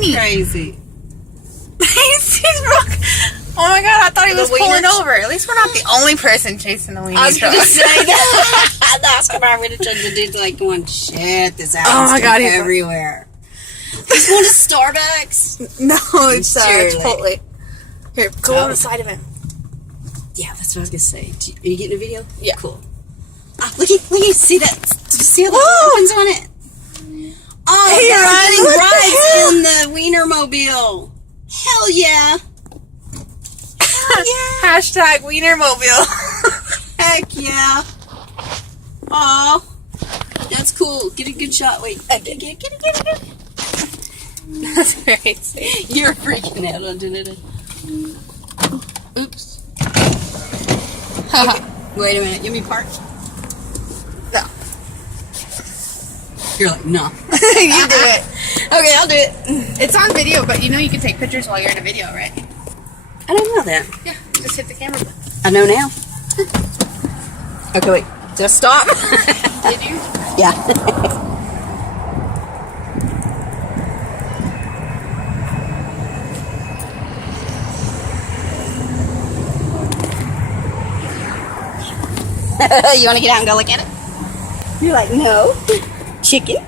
weenie. Crazy. Oh my god, I thought he was The pulling wiener- over. At least we're not the only person chasing the weenie I was truck. going to say that. That's what I would have tried to do. Like, going, shit, this Oh my apple's God, going he's- everywhere. This one is Starbucks. No, it's Surely. Chipotle. Here, go Oh. on the side of him. Yeah, that's what I was going to say. Are you getting a video? Yeah. Cool. Look at, see that? Did you see all the buttons on it? Oh, He they're runs. getting rides in the Wienermobile. Hell yeah. Hell yeah. Hashtag Weinermobile. Heck yeah. Aw. That's cool. Get a good shot. Wait. Get it. That's very safe. You're freaking out on it. Oops. Okay. Wait a minute. You mean park? No. You're like, no. You do it. Okay, I'll do it. It's on video, but you know you can take pictures while you're in a video, right? I don't know that. Yeah, just hit the camera button. I know now. Okay, wait. Just stop. Did you? Yeah. You want to get out and go look at it? You're like, no. Chicken.